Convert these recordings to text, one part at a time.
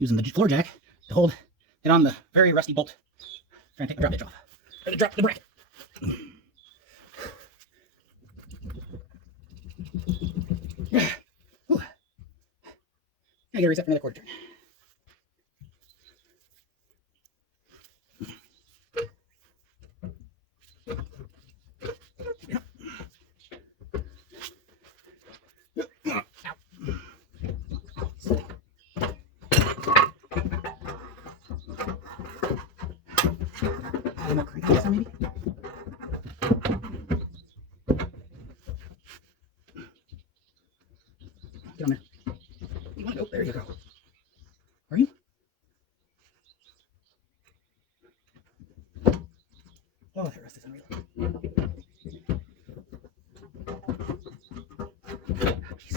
using the floor jack to hold it on the very rusty bolt. Trying to take the drop hitch off. Or the drop the bracket. I gotta reset for another quarter turn. More crank this maybe? Get on there. You want to go? There you go. Are you? Oh, that rest is unreal. Jeez.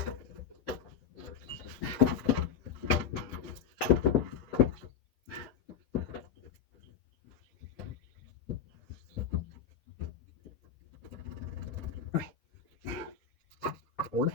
All right. Board.